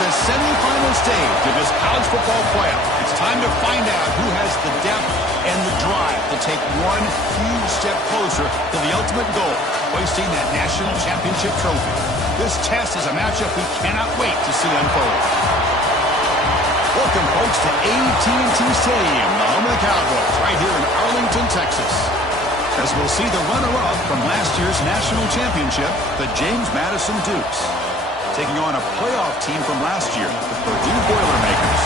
the semifinal stage of this college football playoff. It's time to find out who has the depth and the drive to take one huge step closer to the ultimate goal, hoisting that national championship trophy. This test is a matchup we cannot wait to see unfold. Welcome, folks, to AT&T Stadium, the home of the Cowboys, right here in Arlington, Texas. As we'll see the runner-up from last year's national championship, the James Madison Dukes, taking on a playoff team from last year, the Purdue Boilermakers.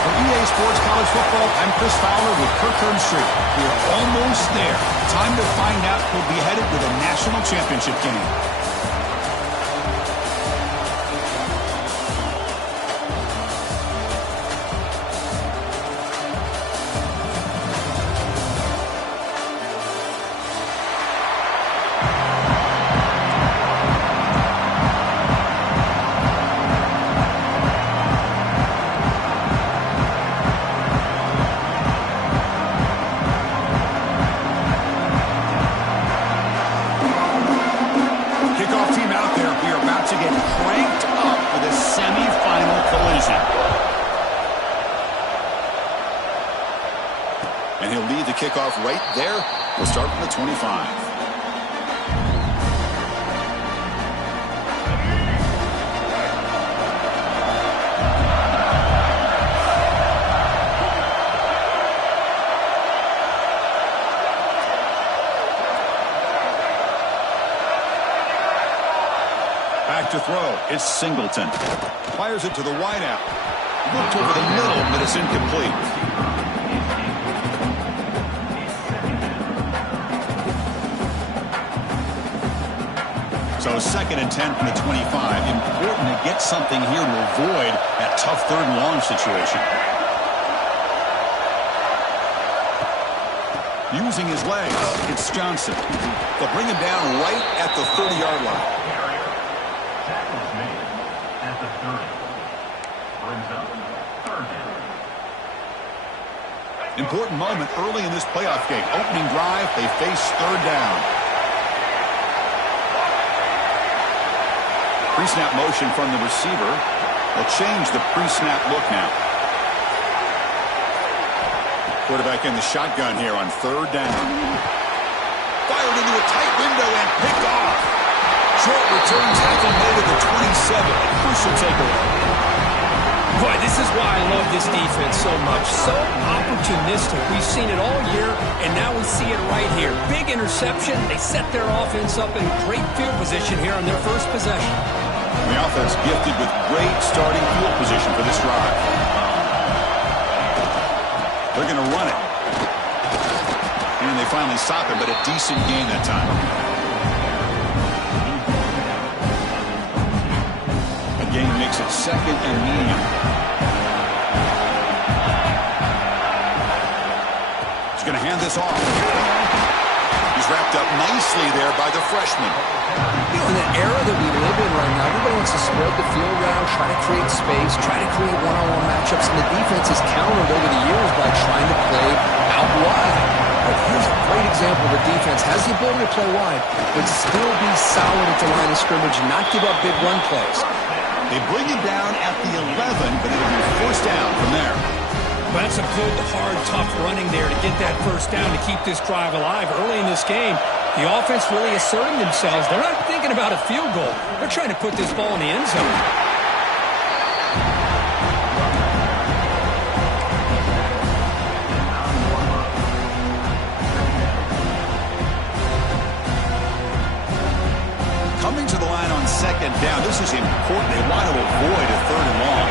For EA Sports College Football, I'm Chris Fowler with Kirk Herbstreit. We are almost there. Time to find out who'll be headed to the national championship game. And he'll lead the kickoff right there. We'll start from the 25. Back to throw. It's Singleton. Fires it to the wideout. Looked over the middle, but it's incomplete. So 2nd and 10 from the 25. Important to get something here to avoid that tough 3rd and long situation. Using his legs, it's Johnson. They'll bring him down right at the 30-yard line. Tackles made at the 30. Brings up 3rd down. Important moment early in this playoff game. Opening drive, they face 3rd down. Pre-snap motion from the receiver. They'll change the pre-snap look now. Quarterback in the shotgun here on 3rd down. Fired into a tight window and picked off. Short return tackle made at the 27. A crucial takeaway. Boy, this is why I love this defense so much. So opportunistic. We've seen it all year, and now we see it right here. Big interception. They set their offense up in great field position here on their first possession. The offense gifted with great starting field position for this drive. They're going to run it. And they finally stop it, but a decent gain that time. A gain makes it 2nd and medium. He's going to hand this off. He's wrapped up nicely there by the freshman. You know, in the era that we live in right now, everybody wants to spread the field around, try to create space, try to create one-on-one matchups, and the defense has countered over the years by trying to play out wide. But here's a great example. The defense has the ability to play wide, but still be solid at the line of scrimmage and not give up big run plays. They bring him down at the 11, but it'll be 1st down from there. But that's a good, hard, tough running there to get that 1st down to keep this drive alive early in this game. The offense really asserting themselves. They're not thinking about a field goal. They're trying to put this ball in the end zone. Coming to the line on 2nd down. This is important. They want to avoid a 3rd and long.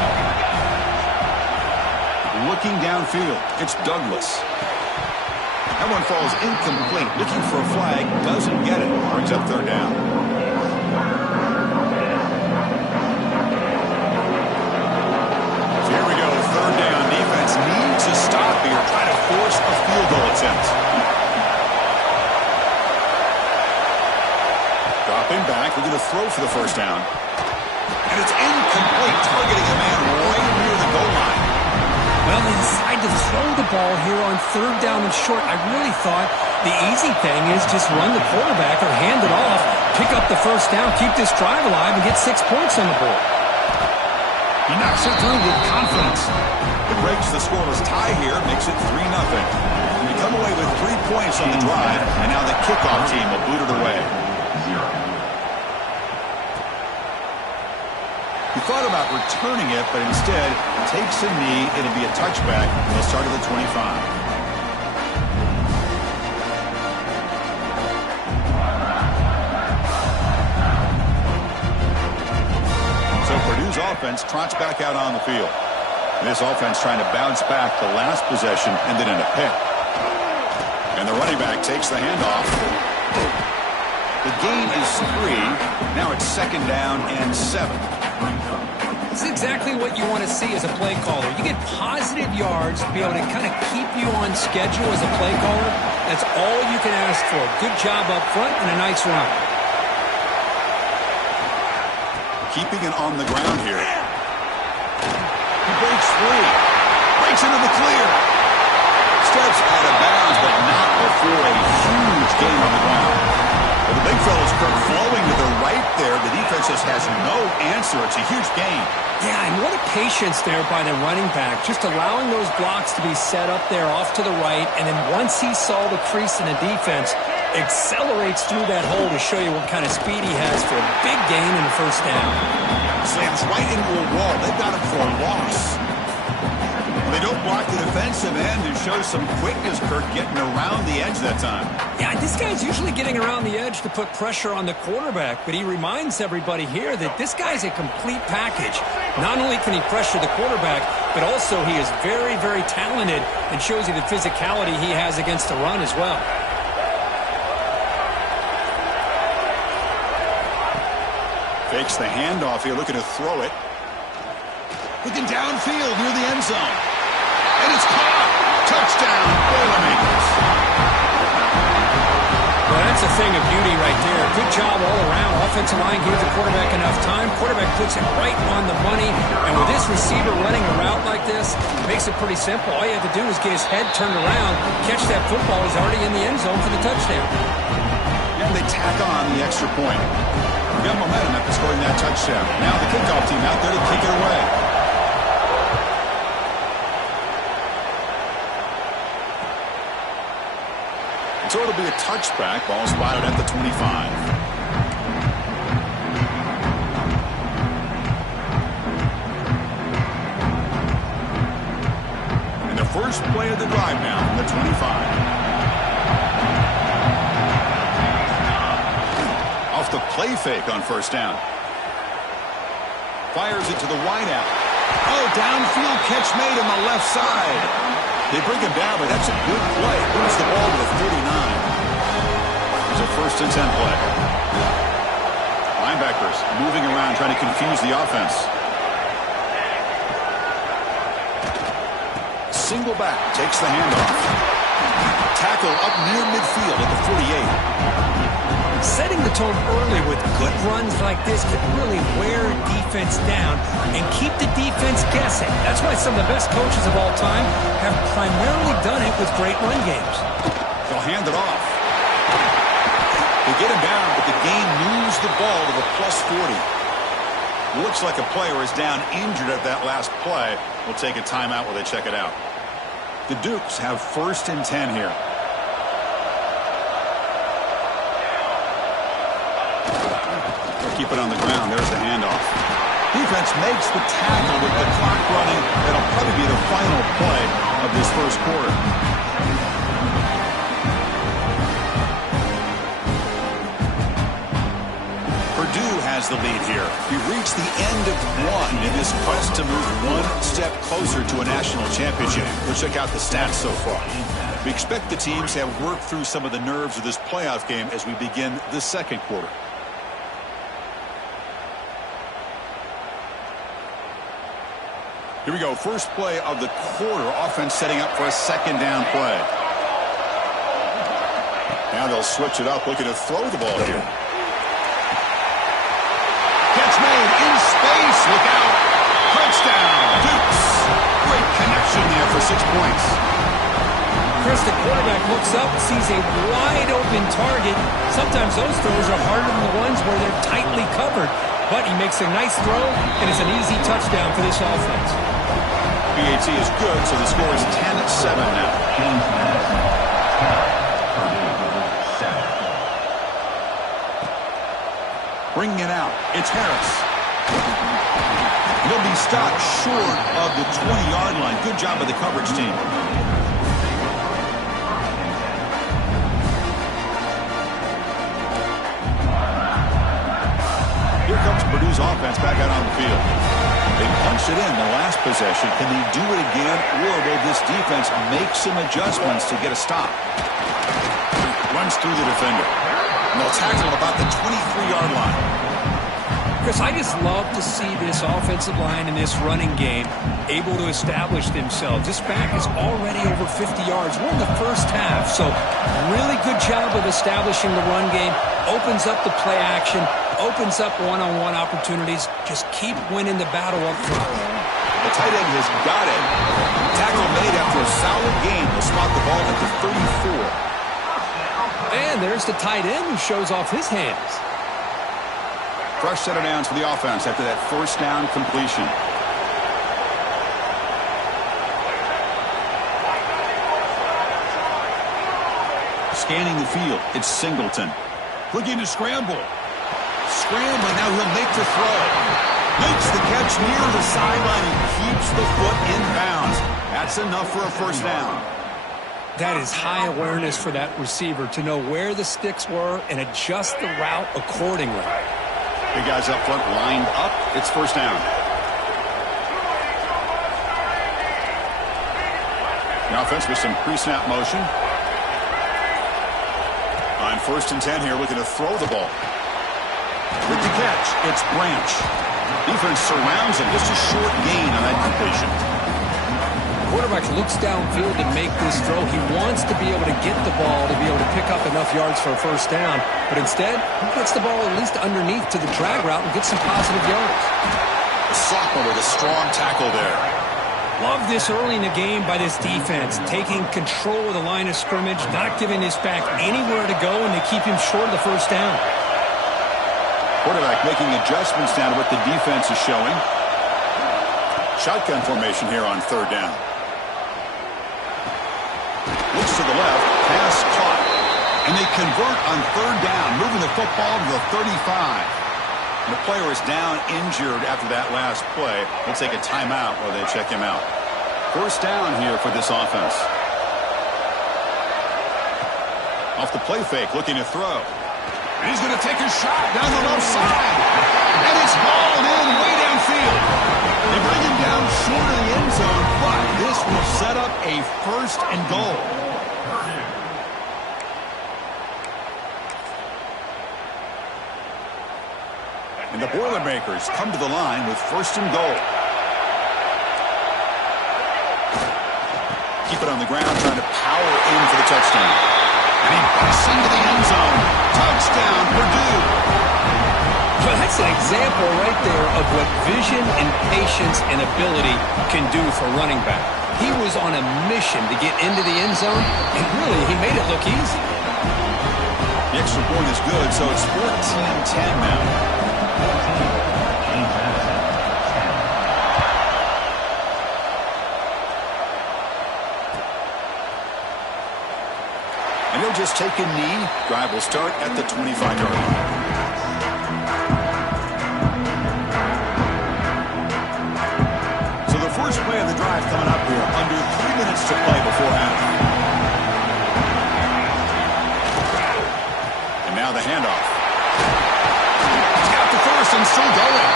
Looking downfield, it's Douglas. That one falls incomplete. Looking for a flag, doesn't get it. Brings up 3rd down. So here we go, 3rd down. Defense needs to stop here, try to force a field goal attempt. Dropping back, we're going to throw for the 1st down. And it's incomplete, targeting a man right near the goal line. Well, they decide to throw the ball here on 3rd down and short. I really thought the easy thing is just run the quarterback or hand it off, pick up the 1st down, keep this drive alive, and get 6 points on the board. He knocks it through with confidence. It breaks the scoreless tie here, makes it 3-0. And we come away with 3 points on the drive, and now the kickoff team will boot it away. He thought about returning it, but instead takes a knee. It'll be a touchback. They'll start at the 25. So Purdue's offense trots back out on the field. This offense trying to bounce back the last possession, ended in a pick. And the running back takes the handoff. The gain is 3. Now it's 2nd down and 7. This is exactly what you want to see as a play caller. You get positive yards to be able to kind of keep you on schedule as a play caller. That's all you can ask for. Good job up front and a nice run. Keeping it on the ground here. He breaks free. Breaks into the clear. Steps out of bounds, but not before a huge gain on the ground. Well, the big fella's flowing to the right there. The defense just has no answer. It's a huge gain. Yeah, and what a patience there by the running back. Just allowing those blocks to be set up there off to the right. And then once he saw the crease in the defense, accelerates through that hole to show you what kind of speed he has for a big gain in the 1st down. Slams right into a wall. They've got him for a loss. They don't block the defensive end and show some quickness, Kirk, getting around the edge that time. Yeah, this guy's usually getting around the edge to put pressure on the quarterback, but he reminds everybody here that this guy's a complete package. Not only can he pressure the quarterback, but also he is very, very talented and shows you the physicality he has against the run as well. Fakes the handoff here, looking to throw it. Looking downfield near the end zone. And it's caught. Touchdown, Boilermakers. Well, that's a thing of beauty right there. Good job all around. Offensive line gave the quarterback enough time. Quarterback puts it right on the money. And with this receiver running a route like this, it makes it pretty simple. All you have to do is get his head turned around, catch that football. He's already in the end zone for the touchdown. And they tack on the extra point. Got momentum after scoring that touchdown. Now the kickoff team out there to kick it away. So it'll be a touchback. Ball spotted at the 25. And the first play of the drive now from the 25. Off the play fake on 1st down. Fires it to the wideout. Oh, downfield catch made on the left side. They bring him down, but that's a good play. Moves the ball to the 39. It's a 1st and 10 play. Linebackers moving around, trying to confuse the offense. Single back, takes the handoff. Tackle up near midfield at the 48. Setting the tone early with good runs like this can really wear a defense down and keep the defense guessing. That's why some of the best coaches of all time have primarily done it with great run games. They'll hand it off. They get him down, but the gain moves the ball to the +40. Looks like a player is down injured at that last play. We'll take a timeout while they check it out. The Dukes have 1st and 10 here. Keep it on the ground. There's the handoff. Defense makes the tackle with the clock running. That'll probably be the final play of this 1st quarter. Purdue has the lead here. We've reached the end of 1 in this quest to move 1 step closer to a national championship. Let's check out the stats so far. We expect the teams to have worked through some of the nerves of this playoff game as we begin the 2nd quarter. Here we go. First play of the quarter. Offense setting up for a 2nd down play. Now they'll switch it up, looking to throw the ball here. Catch made in space. Look out. Touchdown, Dukes. Great connection there for 6 points. Chris, the quarterback looks up, sees a wide open target. Sometimes those throws are harder than the ones where they're tightly covered. But he makes a nice throw, and it's an easy touchdown for this offense. PAT is good, so the score is 10-7 now. James Madison. Purdue, 7. Bringing it out. It's Harris. He'll be stopped short of the 20-yard line. Good job by the coverage team. Here comes Purdue's offense back out on the field. They punched it in the last possession. Can they do it again, or will this defense make some adjustments to get a stop? Runs through the defender. And they'll tackle him about the 23-yard line. Chris, I just love to see this offensive line in this running game able to establish themselves. This back is already over 50 yards. We're in the first half, so really good job of establishing the run game. Opens up the play action, opens up one-on-one opportunities. Just keep winning the battle up front. The tight end has got it. Tackle made after a solid gain. They'll spot the ball at the 34. And there's the tight end who shows off his hands. Fresh set of downs for the offense after that first down completion. Scanning the field, it's Singleton. Looking to scramble. Scrambling, now he'll make the throw. Makes the catch near the sideline and keeps the foot in bounds. That's enough for a first down. That is high awareness for that receiver to know where the sticks were and adjust the route accordingly. Big guys up front lined up. It's first down. The offense with some pre-snap motion. On 1st and 10 here, looking to throw the ball. With the catch, it's Branch. Defense surrounds him. Just a short gain on that completion. Quarterback looks downfield to make this throw. He wants to be able to get the ball to be able to pick up enough yards for a first down. But instead, he gets the ball at least underneath to the drag route and gets some positive yards. The sophomore with a strong tackle there. Love this early in the game by this defense. Taking control of the line of scrimmage, not giving this back anywhere to go, and they keep him short of the first down. Quarterback making adjustments down to what the defense is showing. Shotgun formation here on 3rd down. Looks to the left, pass caught. And they convert on 3rd down, moving the football to the 35. And the player is down injured after that last play. They'll take a timeout while they check him out. First down here for this offense. Off the play fake, looking to throw. And he's going to take a shot down the left side. And it's hauled in way downfield. They bring him down short of the end zone, but this will set up a 1st and goal. And the Boilermakers come to the line with 1st and goal. Keep it on the ground, trying to power in for the touchdown. And he busts into the end zone. Touchdown, Purdue. Well, that's an example right there of what vision and patience and ability can do for running back. He was on a mission to get into the end zone, and really, he made it look easy. The extra point is good, so it's 14-10 now. And he'll just take a knee. Drive will start at the 25-yard line. So the first play of the drive coming up here. Under 3 minutes to play before half. And now the handoff. He's got the first and still going.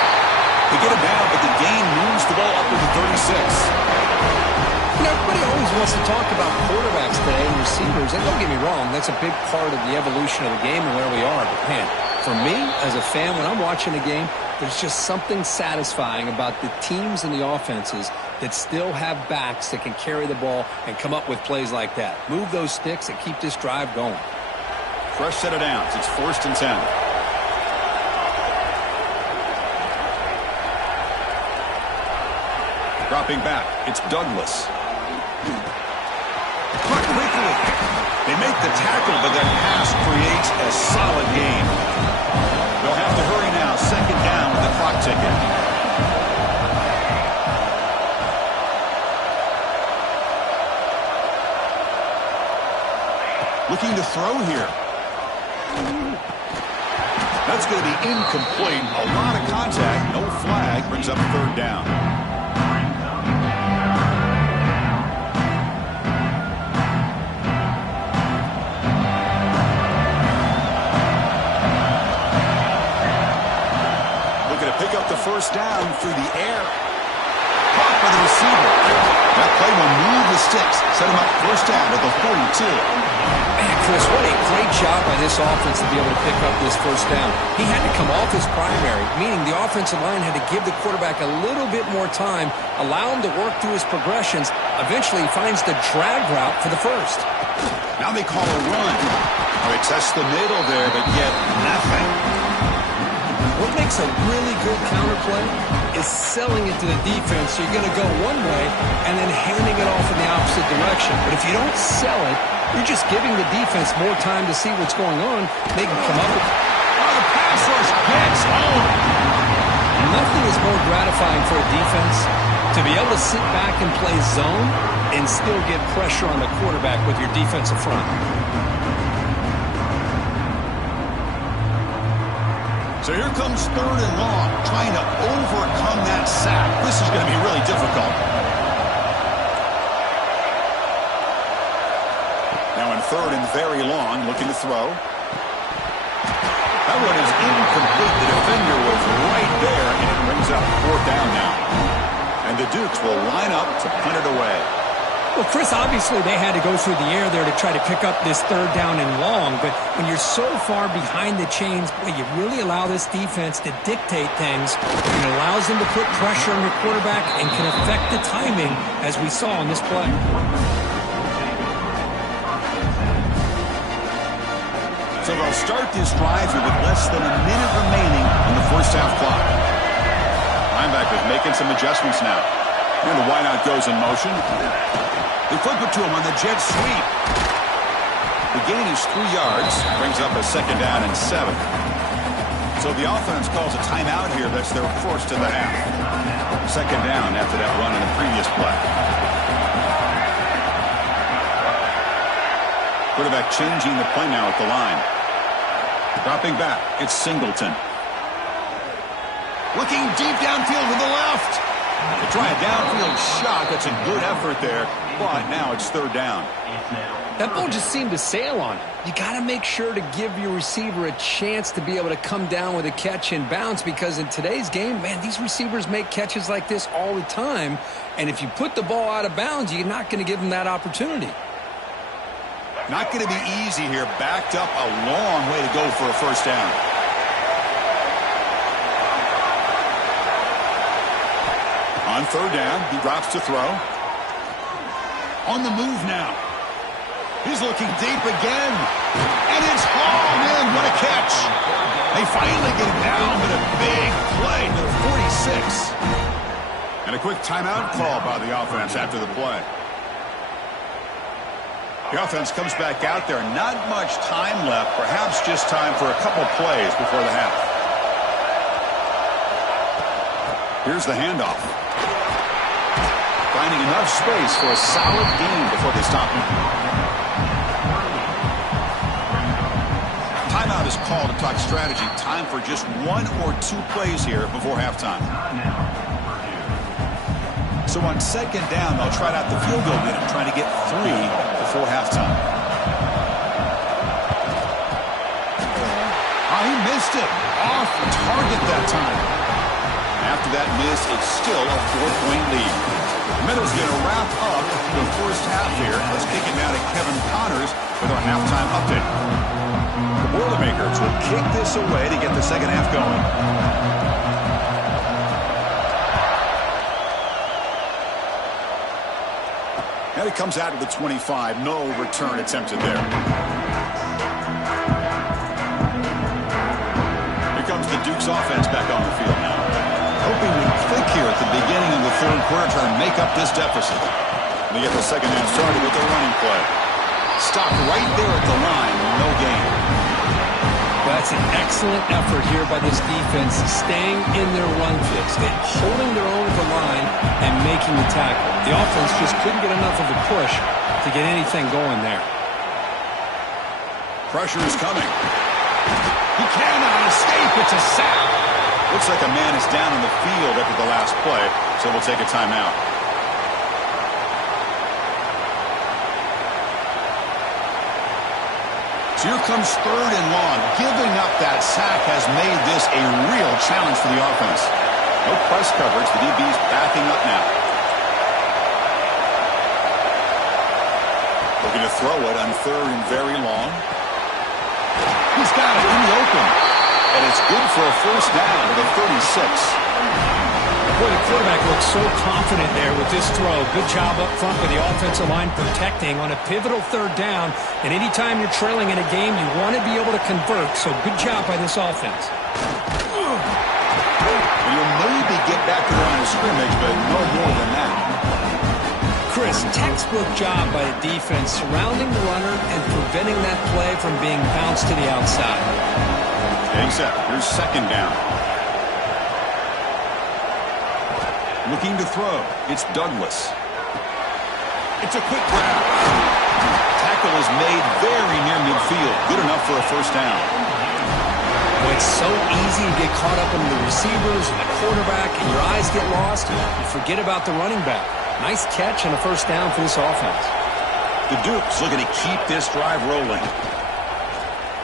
They get it down, but the gain moves the ball up to the 36. You know, everybody always wants to talk about quarterbacks today and receivers, and don't get me wrong, that's a big part of the evolution of the game and where we are. But, man, for me, as a fan, when I'm watching a game, there's just something satisfying about the teams and the offenses that still have backs that can carry the ball and come up with plays like that. Move those sticks and keep this drive going. Fresh set of downs. It's 1st and 10. Dropping back, it's Douglas. But quickly, they make the tackle, but that pass creates a solid gain. They'll have to hurry now. 2nd down with the That's going to be incomplete. A lot of contact. No flag. Brings up third down. Looking to pick up the first down through the air. Caught by the receiver. That play will move the sticks. Set him up first down at the 42. Man, Chris, what a great job by this offense to be able to pick up this first down. He had to come off his primary, meaning the offensive line had to give the quarterback a little bit more time, allow him to work through his progressions. Eventually, he finds the drag route for the first. Now they call a run. They test the middle there, but yet nothing. What makes a really good counterplay is selling it to the defense. So you're going to go one way and then handing it off in the opposite direction. But if you don't sell it, you're just giving the defense more time to see what's going on. They can come up with... Oh, the pass rush gets home. Nothing is more gratifying for a defense to be able to sit back and play zone and still get pressure on the quarterback with your defensive front. So here comes third and long, trying to overcome that sack. This is going to be really difficult. Now in third and very long, looking to throw. That one is incomplete. The defender was right there, and it brings up fourth down now. And the Dukes will line up to punt it away. Well, Chris, obviously they had to go through the air there to try to pick up this third down and long, but when you're so far behind the chains, boy, you really allow this defense to dictate things. It allows them to put pressure on your quarterback and can affect the timing, as we saw on this play. So they'll start this drive here with less than a minute remaining on the first half clock. Linebackers making some adjustments now. And the wideout goes in motion. They flip it to him on the jet sweep. The gain is 3 yards. Brings up a second down and 7. So the offense calls a timeout here. That's their first of the half. Second down after that run in the previous play. Quarterback changing the play now at the line. Dropping back. It's Singleton. Looking deep downfield to the left. To try a downfield shot. That's a good effort there. But now it's third down. That ball just seemed to sail on it. You got to make sure to give your receiver a chance to be able to come down with a catch and bounce, because in today's game, man, these receivers make catches like this all the time. And if you put the ball out of bounds, you're not going to give them that opportunity. Not going to be easy here. Backed up a long way to go for a first down. On third down, he drops to throw. On the move now. He's looking deep again. And it's home in. What a catch. They finally get it down, but a big play to the 46. And a quick timeout call by the offense after the play. The offense comes back out there. Not much time left. Perhaps just time for a couple plays before the half. Here's the handoff. Finding enough space for a solid gain before they stop him. Timeout is called to talk strategy. Time for just 1 or 2 plays here before halftime. So on second down, they'll try out the field goal unit, trying to get 3 before halftime. Oh, he missed it. Off target that time. After that miss, it's still a 4-point lead. Meadows going to wrap up the first half here. Let's kick it now to Kevin Connors with our halftime update. The Boilermakers will kick this away to get the second half going. And it comes out to the 25. No return attempted there. Here comes the Dukes offense back on the field now. Hoping to click here at the beginning of the third quarter, trying to make up this deficit. We get the second half started with the running play. Stopped right there at the line, no gain. That's an excellent effort here by this defense, staying in their run fix, holding their own at the line and making the tackle. The offense just couldn't get enough of a push to get anything going there. Pressure is coming. He cannot escape It's a sack. Looks like a man is down on the field after the last play, so we'll take a timeout. So here comes 3rd and long. Giving up that sack has made this a real challenge for the offense. No press coverage. The DB's backing up now. Looking to throw it on 3rd and very long. He's got it in the open. And it's good for a first down to the 36. Boy, the quarterback looks so confident there with this throw. Good job up front with the offensive line protecting on a pivotal 3rd down. And anytime you're trailing in a game, you want to be able to convert. So good job by this offense. You'll maybe get back to the line of scrimmage, but no more than that. Chris, textbook job by the defense surrounding the runner and preventing that play from being bounced to the outside. Except here's 2nd down. Looking to throw. It's Douglas. It's a quick grab. Tackle is made very near midfield. Good enough for a first down. Well, it's so easy to get caught up in the receivers and the quarterback, and your eyes get lost. You forget about the running back. Nice catch and a first down for this offense. The Dukes looking to keep this drive rolling.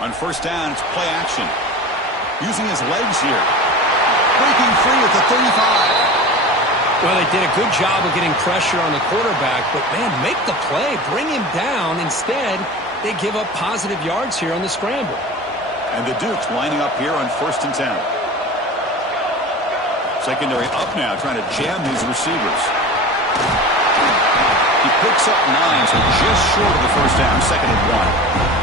On first down, it's play action. Using his legs here. Breaking free at the 35. Well, they did a good job of getting pressure on the quarterback, but, man, make the play. Bring him down. Instead, they give up positive yards here on the scramble. And the Dukes lining up here on 1st and 10. Secondary up now, trying to jam these receivers. He picks up 9, so just short of the first down, 2nd and 1.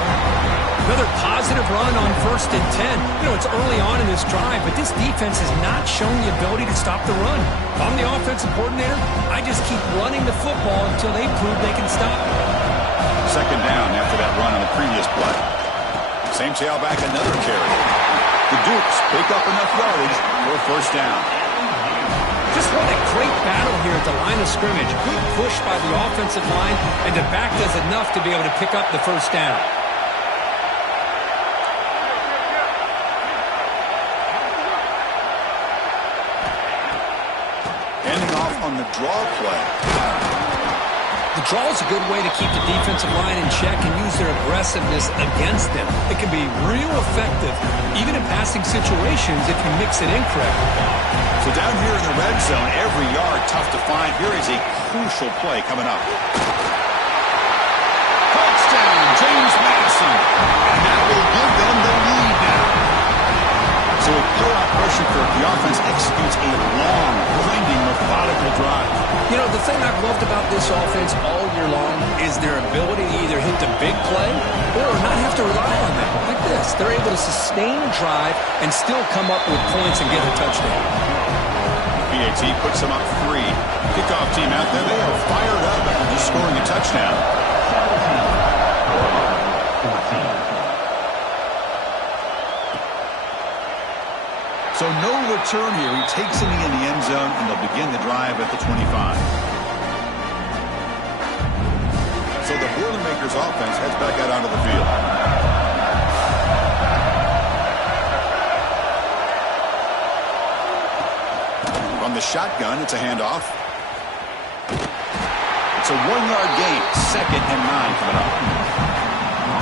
Another positive run on 1st and 10. You know, it's early on in this drive, but this defense has not shown the ability to stop the run. If I'm the offensive coordinator, I just keep running the football until they prove they can stop it. 2nd down after that run on the previous play. Same tailback, another carry. The Dukes pick up enough yardage for a first down. Just what a great battle here at the line of scrimmage. Good push by the offensive line, and the back does enough to be able to pick up the first down. Ending off on the draw play. The draw is a good way to keep the defensive line in check and use their aggressiveness against them. It can be real effective, even in passing situations, if you mix it in correctly. So down here in the red zone, every yard tough to find. Here is a crucial play coming up. Touchdown, James Madison. And that will give them the lead now. So a pure pressure curve, the offense executes a long, grinding, methodical drive. You know, the thing I've loved about this offense all year long is their ability to either hit the big play or not have to rely on them. Like this. They're able to sustain a drive and still come up with points and get a touchdown. PAT puts them up 3. Kickoff team out there. They are fired up after just scoring a touchdown. So no return here. He takes it in the end zone, and they'll begin the drive at the 25. So the Boilermakers offense heads back out onto the field. From the shotgun, it's a handoff. It's a 1-yard gain. 2nd and 9 coming up.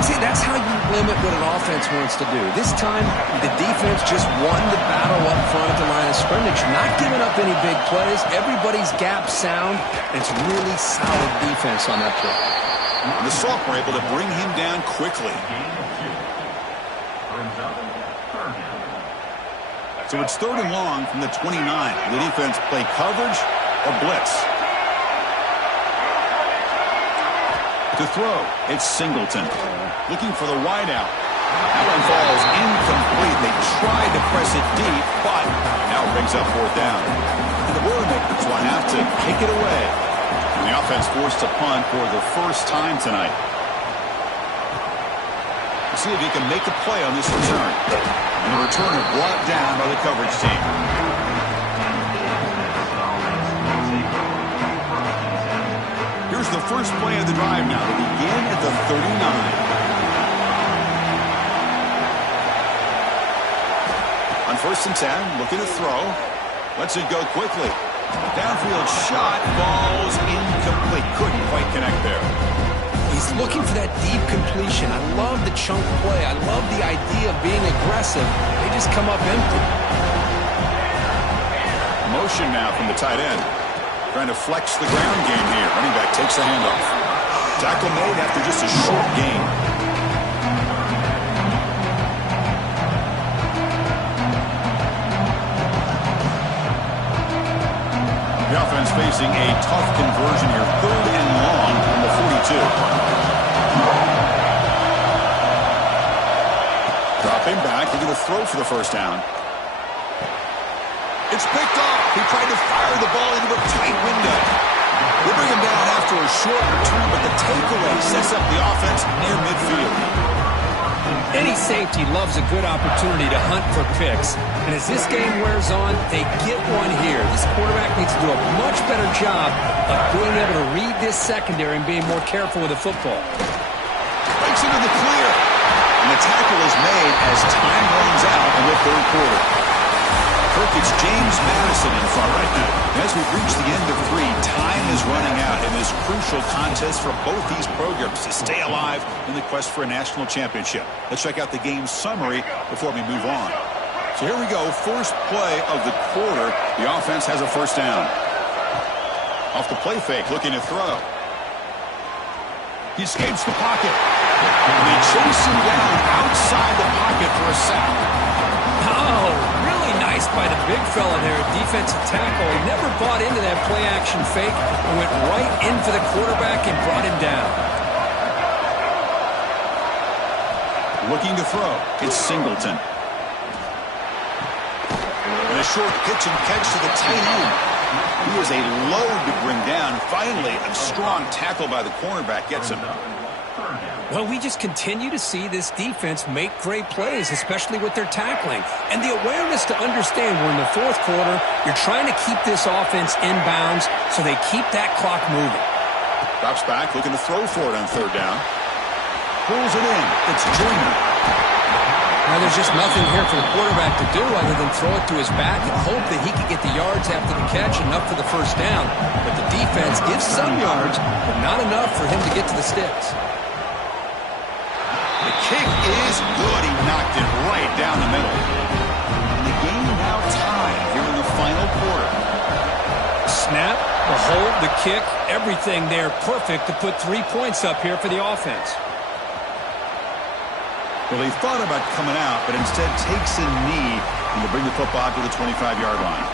See, that's how you limit what an offense wants to do. This time, the defense just won the battle up front at the line of scrimmage. Not giving up any big plays. Everybody's gap sound. It's really solid defense on that play. The Salk were able to bring him down quickly. So it's 3rd and long from the 29. The defense play coverage or blitz. To throw, it's Singleton. Looking for the wideout. That one falls incomplete. They tried to press it deep, but now it brings up 4th down. And the Boilermakers will have to kick it away. And the offense forced to punt for the first time tonight. We'll see if he can make a play on this return. And the returner brought down by the coverage team. Here's the first play of the drive now. They begin at the 39. 1st and 10, looking to throw. Lets it go quickly. Downfield shot falls incomplete. Couldn't quite connect there. He's looking for that deep completion. I love the chunk play. I love the idea of being aggressive. They just come up empty. Motion now from the tight end. Trying to flex the ground game here. Running back takes the handoff. Tackle made after just a short gain. The offense facing a tough conversion here. 3rd and long from the 42. Dropping back. They're going to throw for the 1st down. It's picked off. He tried to fire the ball into a tight window. They bring him down after a short return, but the takeaway sets up the offense near midfield. Any safety loves a good opportunity to hunt for picks. And as this game wears on, they get one here. This quarterback needs to do a much better job of being able to read this secondary and being more careful with the football. Breaks into the clear. And the tackle is made as time runs out in the 3rd quarter. Kirk, it's James Madison in front right now. As we've reached the end of 3, time is running out in this crucial contest for both these programs to stay alive in the quest for a national championship. Let's check out the game summary before we move on. So here we go. First play of the quarter. The offense has a 1st down. Off the play fake, looking to throw. He escapes the pocket. And they chase him down outside the pocket for a sack. Oh, really nice by the big fella there, defensive tackle. He never bought into that play-action fake and went right in for the quarterback and brought him down. Looking to throw. It's Singleton. And a short pitch and catch to the tight end. He was a load to bring down. Finally, a strong tackle by the cornerback gets him. Well, we just continue to see this defense make great plays, especially with their tackling. And the awareness to understand we're in the 4th quarter, you're trying to keep this offense in bounds so they keep that clock moving. Drops back, looking to throw for it on 3rd down. Pulls it in. It's Joyner. Now, there's just nothing here for the quarterback to do other than throw it to his back and hope that he can get the yards after the catch, enough for the 1st down. But the defense gives some yards, but not enough for him to get to the sticks. The kick is good. He knocked it right down the middle. And the game now tied here in the final quarter. Snap, the hold, the kick, everything there perfect to put 3 points up here for the offense. Well, he thought about coming out, but instead takes a knee and to bring the football to the 25-yard line.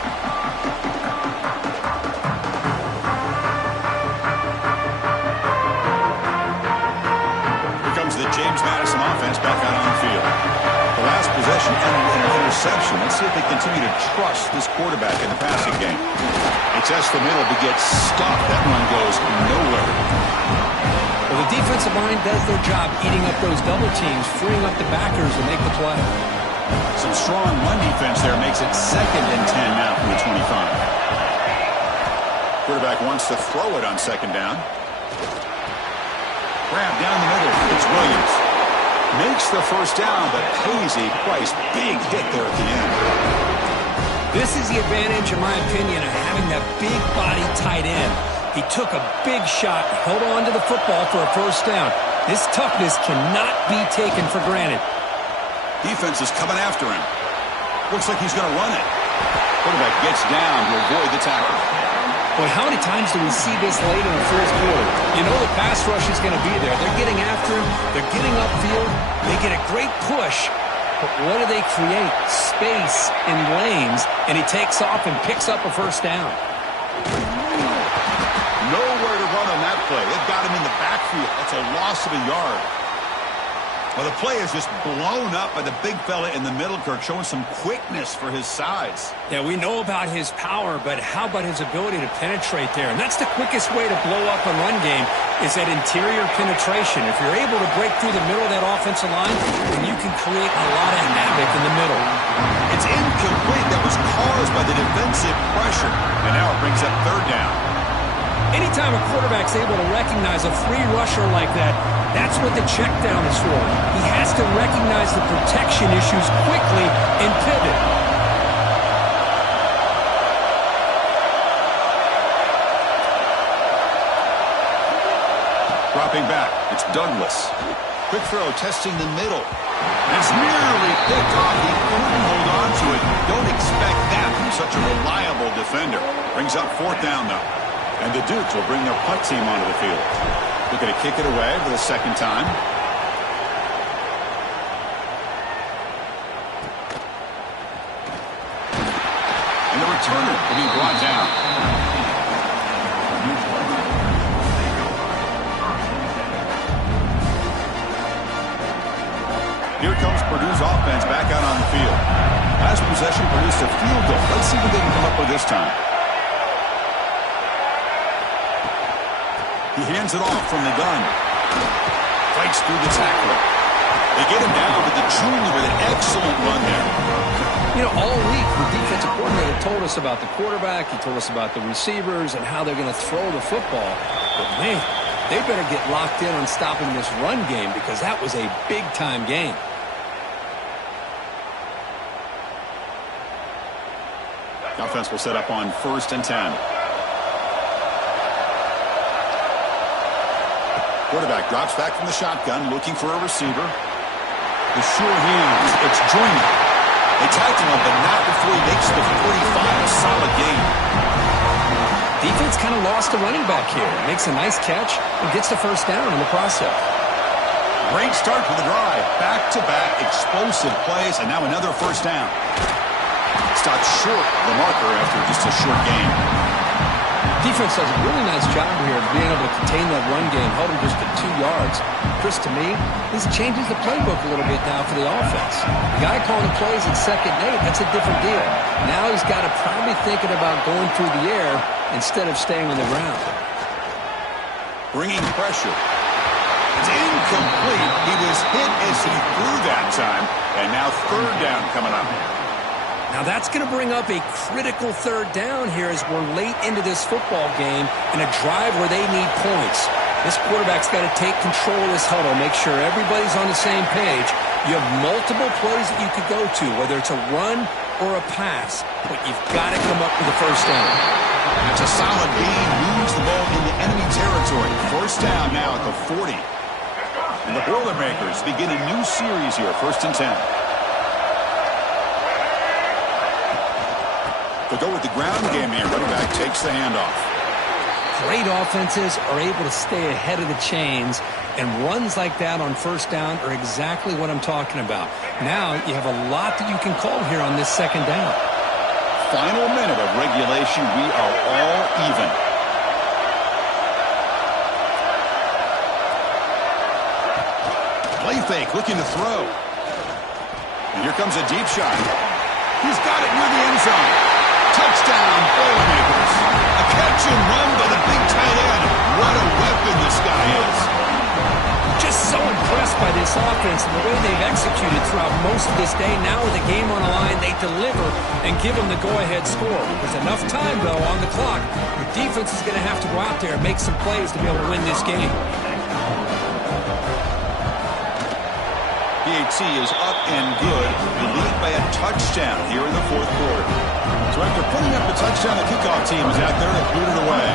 Here comes the James Madison offense back out on the field. The last possession ended in an interception. Let's see if they continue to trust this quarterback in the passing game. They test the middle to get stuffed. That one goes nowhere. Well, the defensive line does their job eating up those double teams, freeing up the backers to make the play. Some strong run defense there makes it 2nd and 10 now from the 25. Quarterback wants to throw it on 2nd down. Grab down the middle. It's Williams. Makes the 1st down, but pays a price. Big hit there at the end. This is the advantage, in my opinion, of having that big body tight end. He took a big shot, held on to the football for a 1st down. This toughness cannot be taken for granted. Defense is coming after him. Looks like he's going to run it. Quarterback gets down to avoid the tackle. Boy, how many times do we see this late in the 4th quarter? You know the pass rush is going to be there. They're getting after him. They're getting upfield. They get a great push. But what do they create? Space in lanes. And he takes off and picks up a 1st down. Nowhere to run on that play. It got him in the backfield. That's a loss of a yard. Well, the play is just blown up by the big fella in the middle, Kirk, showing some quickness for his size. Yeah, we know about his power, but how about his ability to penetrate there? And that's the quickest way to blow up a run game is that interior penetration. If you're able to break through the middle of that offensive line, then you can create a lot of havoc in the middle. It's incomplete. That was caused by the defensive pressure. And now it brings up 3rd down. Anytime a quarterback's able to recognize a free rusher like that, that's what the check down is for. He has to recognize the protection issues quickly and pivot. Douglas. Quick throw, testing the middle. And it's nearly picked off. He couldn't hold on to it. Don't expect that from such a reliable defender. Brings up 4th down, though. And the Dukes will bring their punt team onto the field. Looking to kick it away for the 2nd time. And the returner will be brought down. Here comes Purdue's offense back out on the field. Last possession produced a field goal. Let's see what they can come up with this time. He hands it off from the gun. Fights through the tackler. They get him down with the junior with an excellent run there. You know, all week the defensive coordinator told us about the quarterback. He told us about the receivers and how they're going to throw the football. But, man, they better get locked in on stopping this run game because that was a big-time game. The offense will set up on 1st and 10. Quarterback drops back from the shotgun, looking for a receiver. The sure hands. It's Joyner. They tackle him, but not before he makes the 45. A solid gain. Defense kind of lost a running back here. Makes a nice catch and gets the 1st down in the process. Great start for the drive. Back-to-back explosive plays, and now another 1st down. Stopped short of the marker after just a short gain. Defense does a really nice job here of being able to contain that run game, held him just at 2 yards. Chris, to me, this changes the playbook a little bit now for the offense. The guy calling the plays at 2nd and 8, that's a different deal. Now he's got to probably thinking about going through the air instead of staying on the ground. Bringing pressure. It's incomplete. He was hit as he threw that time, and now 3rd down coming up. Now that's going to bring up a critical 3rd down here as we're late into this football game in a drive where they need points. This quarterback's got to take control of this huddle, make sure everybody's on the same page. You have multiple plays that you could go to, whether it's a run or a pass, but you've got to come up with the 1st down. That's a solid gain. Moves the ball into enemy territory. 1st down now at the 40. And the Boilermakers begin a new series here, 1st and 10. They'll go with the ground game here. Running back takes the handoff. Great offenses are able to stay ahead of the chains, and runs like that on 1st down are exactly what I'm talking about. Now you have a lot that you can call here on this 2nd down. Final minute of regulation. We are all even. Play fake, looking to throw. And here comes a deep shot. He's got it near the end zone. Touchdown, Boilermakers. A catch and run by the big tight end. What a weapon this guy is. Just so impressed by this offense and the way they've executed throughout most of this day. Now with the game on the line, they deliver and give them the go-ahead score. There's enough time, though, on the clock. The defense is going to have to go out there and make some plays to be able to win this game. PAT is up and good. The lead by a touchdown here in the 4th quarter. So after putting up the touchdown, the kickoff team is out there to boot it away.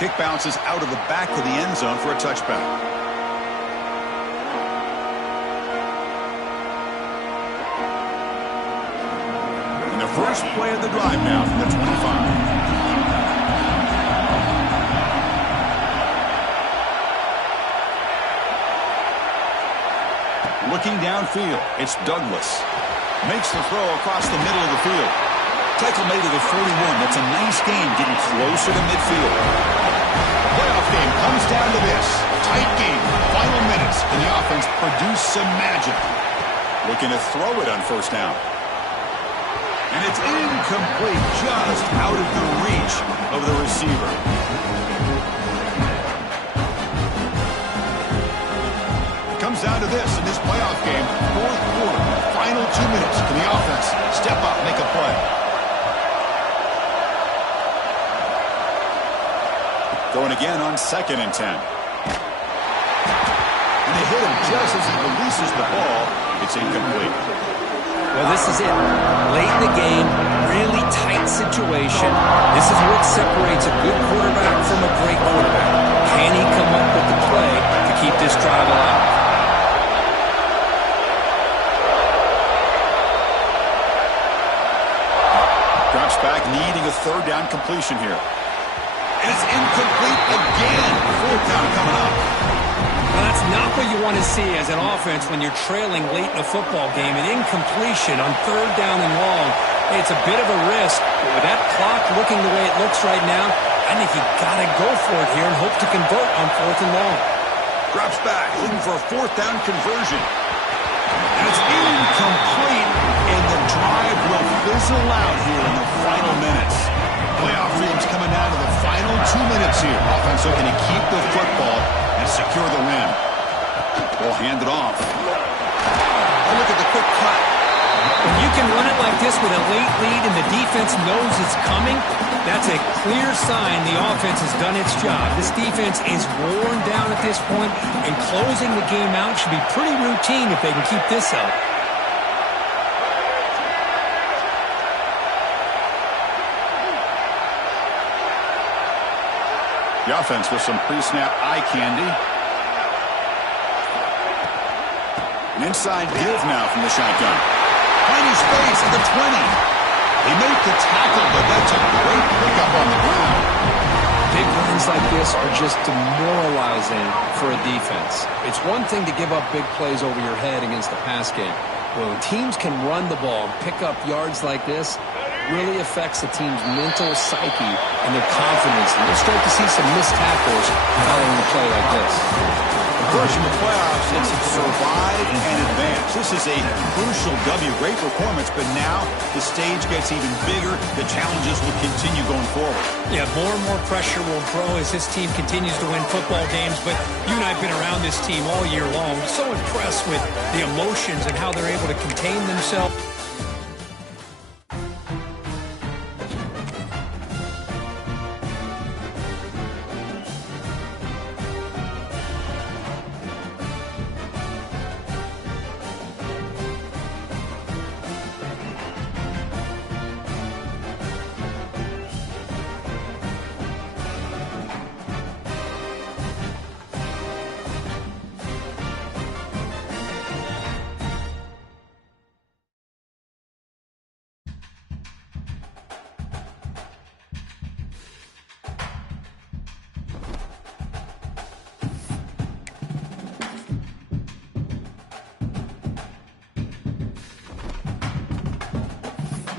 Kick bounces out of the back of the end zone for a touchback. And the first play of the drive now from the 25. Looking downfield, it's Douglas. Makes the throw across the middle of the field. Tackle made to the 41. That's a nice gain, getting closer to midfield. The playoff game comes down to this. Tight game, final minutes, and the offense produced some magic. Looking to throw it on 1st down. And it's incomplete, just out of the reach of the receiver. Comes down to this in this playoff game. 4th quarter, final 2 minutes. Can the offense step up, make a play? Going again on 2nd and 10. And they hit him just as he releases the ball. It's incomplete. Well, this is it. Late in the game, really tight situation. This is what separates a good quarterback from a great quarterback. Can he come up with the play to keep this drive alive? Drops back, needing a third down completion here. And it's incomplete again. Fourth down coming up. Well, that's not what you want to see as an offense when you're trailing late in a football game. An incompletion on third down and long. It's a bit of a risk, but with that clock looking the way it looks right now, I think you got to go for it here and hope to convert on fourth and long. Drops back, looking for a fourth down conversion. And it's incomplete, and the drive will fizzle out here in the final minutes. Playoff dreams coming down to the final 2 minutes here. Offense looking to keep the football and secure the win. Ball handed off. Oh, look at the quick cut. When you can run it like this with a late lead and the defense knows it's coming, that's a clear sign the offense has done its job. This defense is worn down at this point, and closing the game out should be pretty routine if they can keep this up. The offense with some pre-snap eye candy. An inside give now from the shotgun. Finding space at the 20. They make the tackle, but that's a great pickup on the ground. Big runs like this are just demoralizing for a defense. It's one thing to give up big plays over your head against the pass game. When teams can run the ball and pick up yards like this, really affects the team's mental psyche and their confidence. And you'll start to see some missed tackles following a play like this. First in the playoffs, it's survive and advance. This is a crucial W. Great performance, but now the stage gets even bigger. The challenges will continue going forward. Yeah, more and more pressure will grow as this team continues to win football games. But you and I have been around this team all year long. So impressed with the emotions and how they're able to contain themselves.